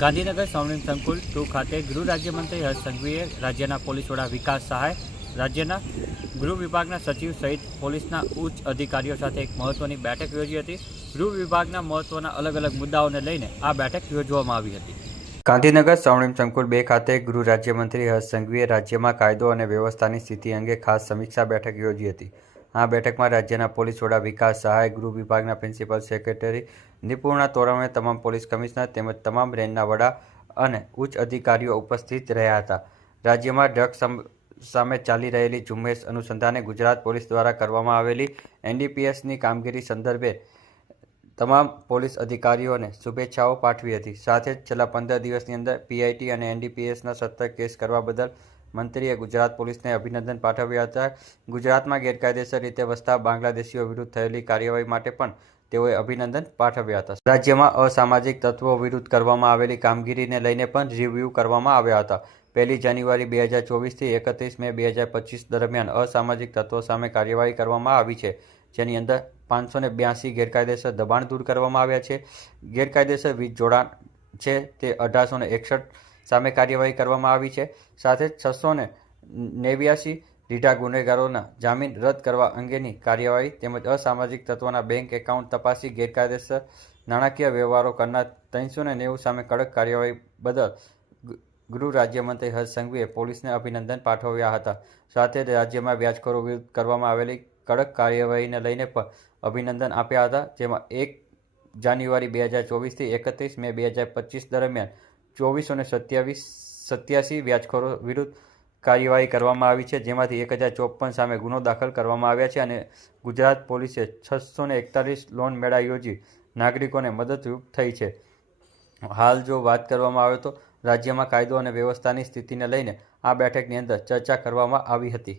ગાંધીનગર સ્વામી સંકુલ ટુ ખાતે ગૃહ રાજ્યમંત્રી હર્ષ સંઘવીએ રાજ્યના પોલીસ વડા વિકાસ સહાય, રાજ્યના ગૃહ વિભાગના સચિવ સહિત પોલીસના ઉચ્ચ અધિકારીઓ સાથે એક મહત્વની બેઠક યોજી હતી. ગૃહ વિભાગના મહત્વના અલગ અલગ મુદ્દાઓને લઈને આ બેઠક યોજવામાં આવી હતી. ગાંધીનગર સ્વર્ણિમ સંકુલ બે ખાતે ગૃહ રાજ્યમંત્રી હર્ષ સંઘવીએ રાજ્યમાં કાયદો અને વ્યવસ્થાની સ્થિતિ અંગે ખાસ સમીક્ષા બેઠક યોજી હતી. આ બેઠકમાં રાજ્યના પોલીસ વડા વિકાસ સહાય, ગૃહ વિભાગના પ્રિન્સિપલ સેક્રેટરી નિપુણા તોરણે તમામ પોલીસ કમિશનર તેમજ તમામ રેન્જના વડા અને ઉચ્ચ અધિકારીઓ ઉપસ્થિત રહ્યા હતા. રાજ્યમાં ડ્રગ્સ સમ- ચાલી રહેલી ઝુંબેશ અનુસંધાને ગુજરાત પોલીસ દ્વારા કરવામાં આવેલી એનડીપીએસની કામગીરી સંદર્ભે તમામ પોલીસ અધિકારીઓને શુભેચ્છાઓ પાઠવી હતી. સાથે જ છેલ્લા પંદર દિવસની અંદર પીઆઈટી અને એનડીપીએસના સત્તર કેસ કરવા બદલ મંત્રીએ ગુજરાત પોલીસને અભિનંદન પાઠવ્યા હતા. ગુજરાતમાં ગેરકાયદેસર રીતે વસતા બાંગ્લાદેશીઓ વિરુદ્ધ થયેલી કાર્યવાહી માટે પણ તેઓએ અભિનંદન પાઠવ્યા હતા. રાજ્યમાં અસામાજિક તત્વો વિરુદ્ધ કરવામાં આવેલી કામગીરીને લઈને પણ રિવ્યૂ કરવામાં આવ્યા હતા. પહેલી જાન્યુઆરી બે હજાર ચોવીસથી એકત્રીસ મે બે હજાર પચીસ દરમિયાન અસામાજિક તત્વો સામે કાર્યવાહી કરવામાં આવી છે, જેની અંદર પાંચસો ને બ્યાસી ગેરકાયદેસર દબાણ દૂર કરવામાં આવ્યા છે. ગેરકાયદેસર વીજ જોડાણ છે તે અઢારસો ને એકસઠ સામે કાર્યવાહી કરવામાં આવી છે. સાથે જ છસો ને નેવ્યાસી રીઢા ગુનેગારોના જામીન રદ કરવા અંગેની કાર્યવાહી તેમજ અસામાજિક તત્વોના બેંક એકાઉન્ટ તપાસી ગેરકાયદેસર નાણાકીય વ્યવહારો કરનાર ત્રણસો ને નેવું સામે કડક કાર્યવાહી બદલ ગૃહ રાજ્યમંત્રી હર્ષ સંઘવીએ પોલીસને અભિનંદન પાઠવ્યા હતા. સાથે જ રાજ્યમાં વ્યાજખોરો વિરુદ્ધ કરવામાં આવેલી કડક કાર્યવાહીને લઈને પણ અભિનંદન આપ્યા હતા, જેમાં એક જાન્યુઆરી બે હજાર ચોવીસથી એકત્રીસ મે બે હજાર પચીસ દરમિયાન ચોવીસો ને સત્યાવીસ, સત્યાસી વ્યાજખોરો વિરુદ્ધ કાર્યવાહી કરવામાં આવી છે. જેમાંથી એક હજાર ચોપન સામે ગુનો દાખલ કરવામાં આવ્યા છે અને ગુજરાત પોલીસે છસો ને એકતાલીસ લોન મેળા યોજી નાગરિકોને મદદરૂપ થઈ છે. હાલ જો વાત કરવામાં આવે તો રાજ્યમાં કાયદો અને વ્યવસ્થાની સ્થિતિને લઈને આ બેઠકની અંદર ચર્ચા કરવામાં આવી હતી.